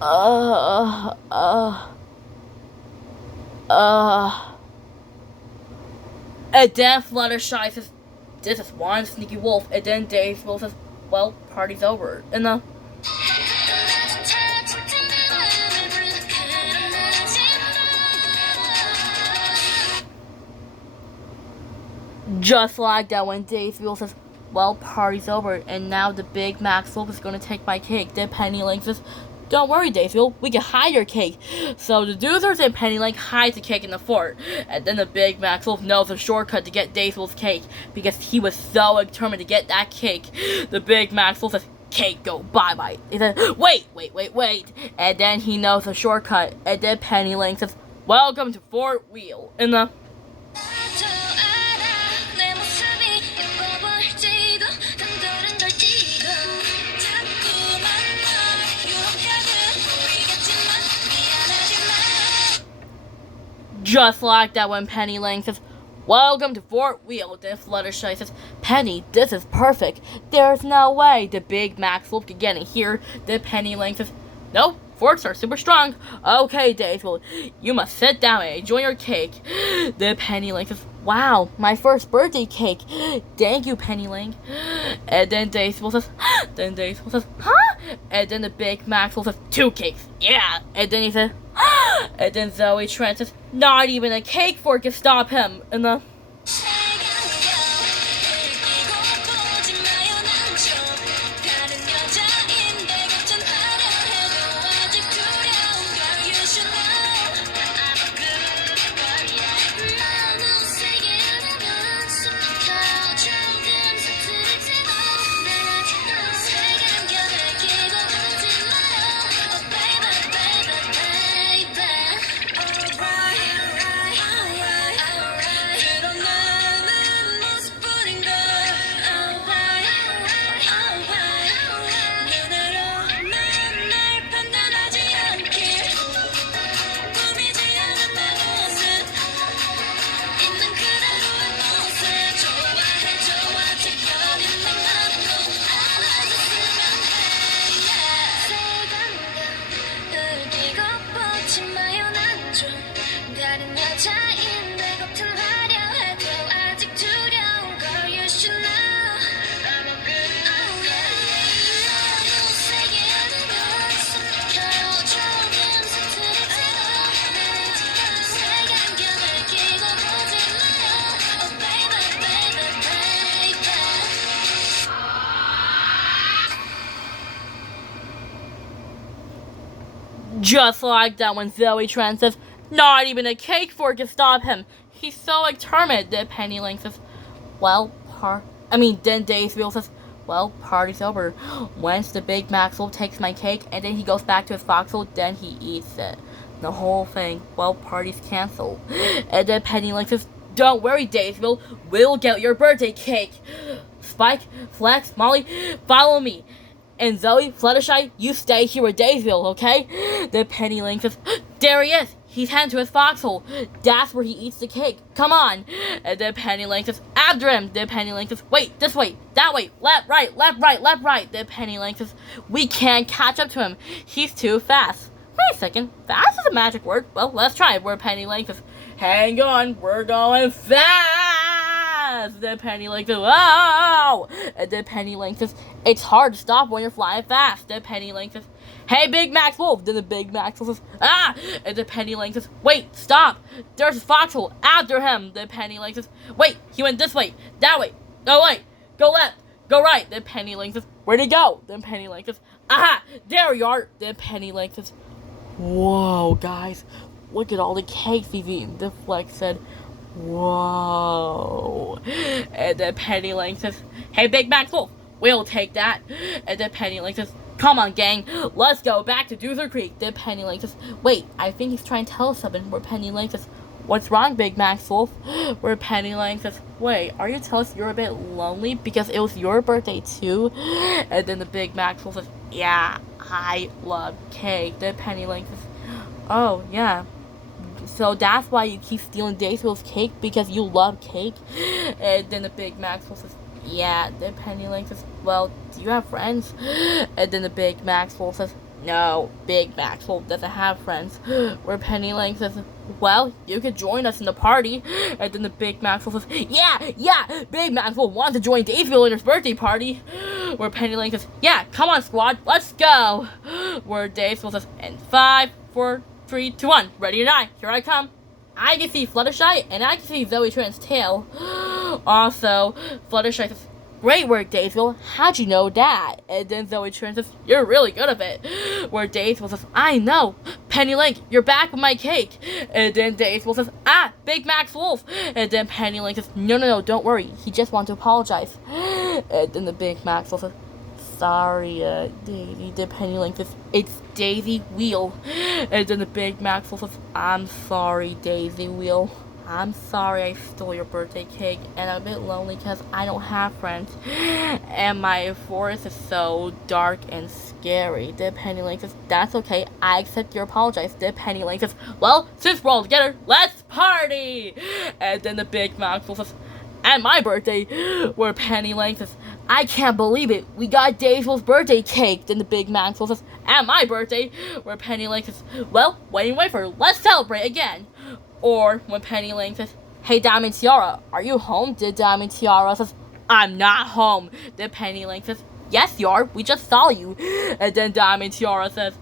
Uh, uh, uh. And then Fluttershy says, "This is one sneaky wolf." And then Daisy says, "Well, party's over." And just like that, when Daisy says, "Well, party's over," and now the big Max Wolf is gonna take my cake. Then Penny Lane says, "Don't worry, Daisy, we can hide your cake." So the Doozers and Penny Lane hide the cake in the fort, and then the big Max Wolf knows a shortcut to get Daisy's cake because he was so determined to get that cake. The big Max Wolf says, "Cake, go bye-bye." He says, wait. And then he knows a shortcut, and then Penny Lane says, "Welcome to Fort Wheel." And just like that, when Penny Lane says, "Welcome to Fort Wheel," then Fluttershy says, "Penny, this is perfect. There's no way the big Max Wolf can get in here." Then Penny Lane says, "No, forks are super strong." "Okay, Daisy, you must sit down and enjoy your cake." Then Penny Lane says, "Wow, my first birthday cake. Thank you, Penny Lane." And then Daisy says, "Huh?" And then the big Max Wolf says, "Two cakes, yeah." And then he says, and then Zoe Trent says, "Not even a cake fork can stop him." And just like that, when Zoe Trent says, "Not even a cake fork can stop him. He's so determined." Then Penny Lane says, "Well, then Daisy says, "Well, party's over. Once the big Maxwell takes my cake and then he goes back to his foxhole, then he eats it. The whole thing, well, party's canceled." And then Penny Lane says, "Don't worry, Daisy, we'll get your birthday cake. Spike, Flex, Molly, follow me. And Zoe, Fluttershy, you stay here with Daysville, okay?" Then Penny Lane says, "There he is. He's heading to his foxhole. That's where he eats the cake. Come on." And then Penny Lane says, "After him." Then Penny Lane says, "Wait, this way, that way, left, right, left, right, left, right." Then Penny Lane says, "We can't catch up to him. He's too fast." Wait a second, fast is a magic word. Well, let's try it. Where Penny Lane says, "Hang on, we're going fast." Then Penny Lane says, "Wow!" And then Penny Lane says, "It's hard to stop when you're flying fast." Then Penny Lane says, "Hey, Big Max Wolf." Then the Big Max Wolf says, "Ah!" And then Penny Lane says, "Wait, stop. There's a foxhole. After him." Then Penny Lane says, "Wait, he went this way, that way. Go right, go left, go right." Then Penny Lane says, "Where'd he go?" Then Penny Lane says, "Aha, there you are." Then Penny Lane says, "Whoa, guys, look at all the cakes he's eaten." Then Flex said, "Whoa." And then Penny Lane says, "Hey, Big Max Wolf, we'll take that." And then Penny Lane says, "Come on, gang, let's go back to Doozer Creek." Then Penny Lane says, "Wait, I think he's trying to tell us something." Where Penny Lane says, "What's wrong, Big Max Wolf?" Where Penny Lane says, "Wait, are you telling us you're a bit lonely because it was your birthday too?" And then the Big Max Wolf says, "Yeah, I love cake." Then Penny Lane says, "Oh, yeah. So that's why you keep stealing Daysville's cake, because you love cake?" And then the Big Maxwell says, "Yeah." Then Penny Lane says, "Well, do you have friends?" And then the Big Maxwell says, No, Big Maxwell doesn't have friends. Where Penny Lane says, well, you could join us in the party. And then the Big Maxwell says, yeah, Big Maxwell wants to join Daisy his birthday party. Where Penny Lane says, yeah, come on, squad, let's go. Where Daisy says, in 5, 4, 3, 2, 1, ready or not, here I come. I can see Fluttershy, and I can see Zoe Tran's tail. Also, Fluttershy says, great work, Daisy. How'd you know that? And then Zoe Tran says, you're really good at it. Where Daisy says, I know. Penny Link, you're back with my cake. And then Daisy says, Big Max Wolf. And then Penny Link says, no, don't worry. He just wants to apologize. And then the Big Max Wolf says, sorry, Daisy. Then Penny Link says, it's Daisy Wheel. And then the Big Max Wolf says, I'm sorry, Daisy Wheel. I'm sorry I stole your birthday cake, and I'm a bit lonely because I don't have friends, and my forest is so dark and scary. Then Penny Lane says, that's okay, I accept your apology. Then Penny Lane says, well, since we're all together, let's party! And then the Big Maxwell says, and my birthday, where Penny Lane says, I can't believe it, we got Daisy's birthday cake. Then the Big Maxwell says, and my birthday, where Penny Lane says, well, wait for, let's celebrate again. Or when Penny Lane says, hey Diamond Tiara, are you home? Then Diamond Tiara says, I'm not home. Then Penny Lane says, yes you are, we just saw you. And then Diamond Tiara says,